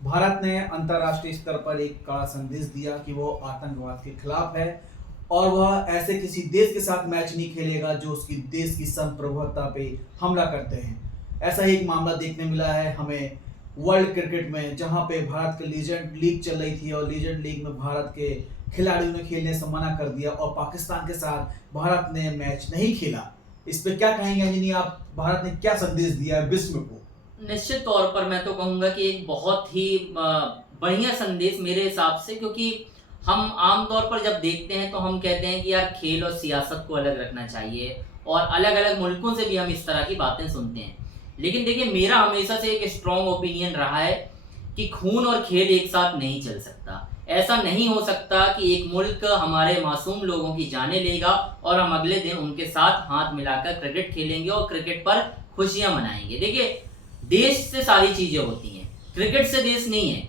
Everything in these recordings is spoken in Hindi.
भारत ने अंतर्राष्ट्रीय स्तर पर एक कड़ा संदेश दिया कि वो आतंकवाद के खिलाफ है और वह ऐसे किसी देश के साथ मैच नहीं खेलेगा जो उसकी देश की संप्रभुता पे हमला करते हैं। ऐसा ही एक मामला देखने मिला है हमें वर्ल्ड क्रिकेट में, जहां पे भारत की लीजेंड लीग चल रही थी और लीजेंड लीग में भारत के खिलाड़ियों ने खेलने से मना कर दिया और पाकिस्तान के साथ भारत ने मैच नहीं खेला। इस पे क्या कहेंगे अंजनी आप? भारत ने क्या संदेश दिया है विश्व को? निश्चित तौर पर मैं तो कहूँगा कि एक बहुत ही बढ़िया संदेश मेरे हिसाब से, क्योंकि हम आम तौर पर जब देखते हैं तो हम कहते हैं कि यार खेल और सियासत को अलग रखना चाहिए, और अलग अलग मुल्कों से भी हम इस तरह की बातें सुनते हैं। लेकिन देखिए, मेरा हमेशा से एक स्ट्रॉन्ग ओपिनियन रहा है कि खून और खेल एक साथ नहीं चल सकता। ऐसा नहीं हो सकता कि एक मुल्क हमारे मासूम लोगों की जानें लेगा और हम अगले दिन उनके साथ हाथ मिलाकर क्रिकेट खेलेंगे और क्रिकेट पर खुशियां मनाएंगे। देखिए, देश से सारी चीजें होती हैं, क्रिकेट से देश नहीं है,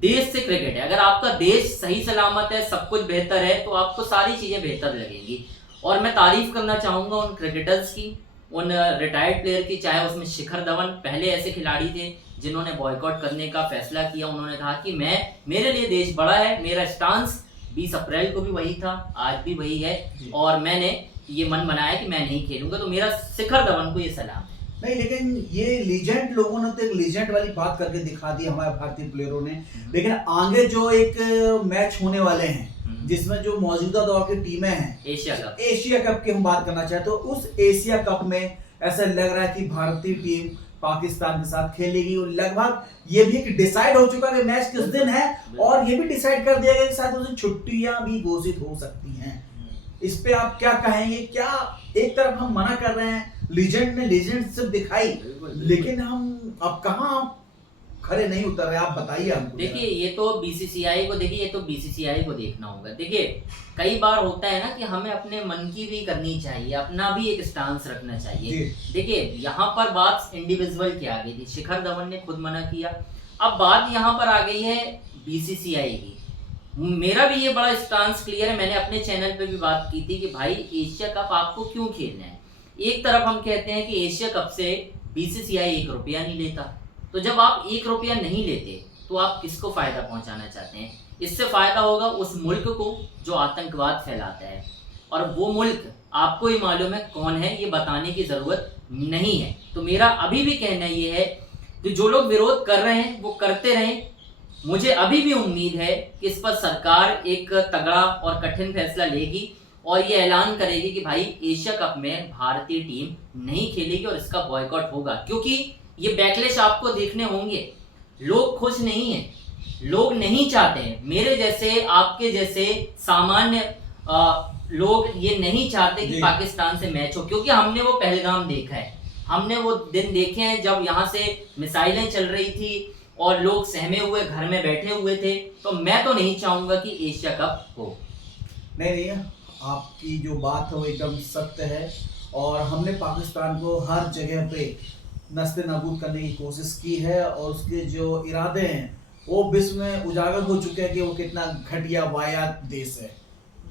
देश से क्रिकेट है। अगर आपका देश सही सलामत है, सब कुछ बेहतर है, तो आपको सारी चीजें बेहतर लगेंगी। और मैं तारीफ करना चाहूंगा उन क्रिकेटर्स की, उन रिटायर्ड प्लेयर की, चाहे उसमें शिखर धवन पहले ऐसे खिलाड़ी थे जिन्होंने बॉयकॉट करने का फैसला किया। उन्होंने कहा कि मेरे लिए देश बड़ा है, मेरा स्टांस 20 अप्रैल को भी वही था, आज भी वही है, और मैंने ये मन बनाया कि मैं नहीं खेलूंगा। तो मेरा शिखर धवन को ये सलाम है। नहीं, लेकिन ये लीजेंड लोगों ने तो एक लीजेंड वाली बात करके दिखा दी हमारे भारतीय प्लेयरों ने। लेकिन आगे जो एक मैच होने वाले हैं जिसमें जो मौजूदा दौर की टीमें हैं, एशिया कप की हम बात करना चाहते, तो उस एशिया कप में ऐसा लग रहा है कि भारतीय टीम पाकिस्तान के साथ खेलेगी। और लगभग ये भी डिसाइड हो चुका है कि मैच किस दिन है, और ये भी डिसाइड कर दिया गया कि शायद उस दिन छुट्टियां भी घोषित हो सकती हैं। इस पे आप क्या कहेंगे? क्या एक तरफ हम मना कर रहे हैं, लीजेंड ने लीजेंडशिप दिखाई, लेकिन हम अब कहाँ खड़े नहीं उतर रहे, आप बताइए हमको। देखिए, ये तो बीसीसीआई को देखना होगा। देखिए, कई बार होता है ना कि हमें अपने मन की भी करनी चाहिए, अपना भी एक स्टांस रखना चाहिए। देखिए, यहाँ पर बात इंडिविजुअल की आ गई थी, शिखर धवन ने खुद मना किया। अब बात यहाँ पर आ गई है बीसीसीआई की। मेरा भी ये बड़ा स्टांस क्लियर है, मैंने अपने चैनल पे भी बात की थी कि भाई, एशिया कप आपको क्यों खेलना है? एक तरफ हम कहते हैं कि एशिया कप से बीसीसीआई 1 रुपया नहीं लेता, तो जब आप 1 रुपया नहीं लेते तो आप किसको फायदा पहुंचाना चाहते हैं? इससे फायदा होगा उस मुल्क को जो आतंकवाद फैलाता है, और वो मुल्क आपको ही मालूम है कौन है, ये बताने की जरूरत नहीं है। तो मेरा अभी भी कहना ये है कि जो लोग विरोध कर रहे हैं वो करते रहें। मुझे अभी भी उम्मीद है कि इस पर सरकार एक तगड़ा और कठिन फैसला लेगी और ये ऐलान करेगी कि भाई, एशिया कप में भारतीय टीम नहीं खेलेगी और इसका बॉयकॉट होगा। क्योंकि ये बैकलैश आपको देखने होंगे, लोग खुश नहीं हैं, लोग नहीं चाहते हैं। मेरे जैसे, आपके जैसे सामान्य लोग ये नहीं चाहते कि पाकिस्तान से मैच हो, क्योंकि हमने वो पहलगाम देखा है, हमने वो दिन देखे हैं जब यहाँ से मिसाइलें चल रही थी और लोग सहमे हुए घर में बैठे हुए थे। तो मैं तो नहीं चाहूंगा कि एशिया कप हो। नहीं, आपकी जो बात है वो एकदम सत्य है, और हमने पाकिस्तान को हर जगह पे नस्ते नाबूद करने की कोशिश की है, और उसके जो इरादे हैं वो विश्व में उजागर हो चुके हैं कि वो कितना घटिया वाहियात देश है,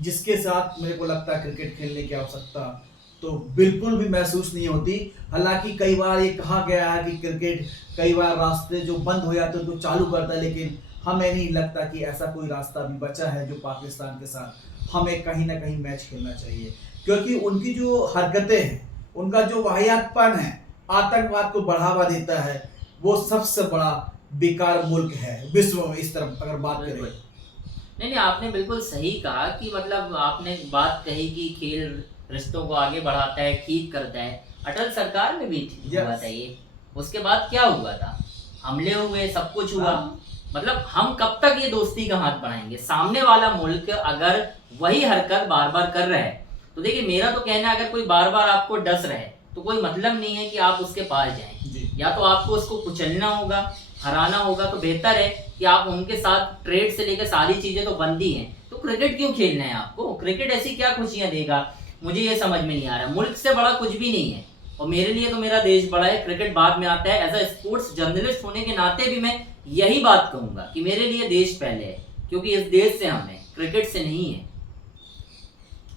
जिसके साथ मेरे को लगता है क्रिकेट खेलने की आवश्यकता तो बिल्कुल भी महसूस नहीं होती। हालांकि कई बार ये कहा गया है कि क्रिकेट कई बार रास्ते जो बंद हो जाते हैं उनको चालू करता है, लेकिन हमें नहीं लगता कि ऐसा कोई रास्ता भी बचा है जो पाकिस्तान के साथ हमें कहीं ना कहीं मैच खेलना चाहिए। क्योंकि उनकी जो हरकतें हैं, उनका जो वाहियातपन है, आतंकवाद को बढ़ावा देता है, वो सबसे बड़ा बेकार मुल्क है विश्व में, इस तरफ अगर बात करें। नहीं, आपने बिल्कुल सही कहा कि मतलब आपने बात कही कि खेल रिश्तों को आगे बढ़ाता है, ठीक करता है। अटल सरकार में भी हुआ था ये, उसके बाद क्या हुआ था? हमले हुए, सब कुछ हुआ। मतलब हम कब तक ये दोस्ती का हाथ बढ़ाएंगे? सामने वाला मुल्क अगर वही हरकत बार बार कर रहा है, तो देखिए, मेरा तो कहना है, अगर कोई बार बार आपको डस रहे तो कोई मतलब नहीं है कि आप उसके पास जाएं। या तो आपको उसको कुचलना होगा, हराना होगा, तो बेहतर है कि आप उनके साथ ट्रेड से लेकर सारी चीजें तो बंद ही हैं। तो क्रिकेट क्यों खेलना है आपको? क्रिकेट ऐसी क्या खुशियां देगा, मुझे ये समझ में नहीं आ रहा। मुल्क से बड़ा कुछ भी नहीं है, और मेरे लिए तो मेरा देश बड़ा है, क्रिकेट बाद में आता है। एज अ स्पोर्ट्स जर्नलिस्ट होने के नाते भी मैं यही बात कहूंगा कि मेरे लिए देश पहले है, क्योंकि इस देश से हम हैं, क्रिकेट से नहीं है।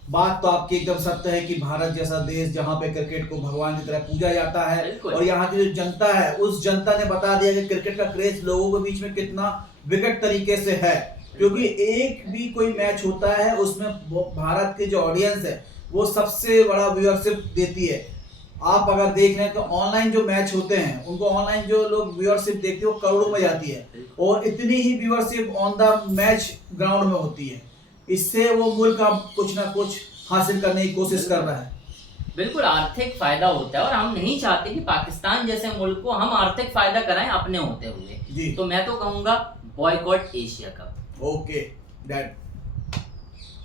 बात तो आपकी एकदम सत्य है कि भारत जैसा देश जहाँ पे क्रिकेट को भगवान की तरह पूजा जाता है, बिल्कुल। और यहाँ की जो जनता है उस जनता ने बता दिया कि क्रिकेट का क्रेज लोगों के बीच में कितना विकट तरीके से है। क्योंकि एक भी कोई मैच होता है उसमें भारत के जो ऑडियंस है वो सबसे बड़ा व्यूअरशिप देती है। आप अगर देख लें तो ऑनलाइन जो मैच होते हैं उनको ऑनलाइन जो लोग व्यूअरशिप देखते हैं वो करोड़ों में जाती है, और इतनी ही viewership on the match ground में होती है। इससे वो मुल्क अब कुछ ना कुछ हासिल करने की कोशिश कर रहा है। बिल्कुल आर्थिक फायदा होता है, और हम नहीं चाहते कि पाकिस्तान जैसे मुल्क को हम आर्थिक फायदा कराएं अपने होते हुए। जी। तो मैं तो कहूंगा boycott Asia cup. Okay that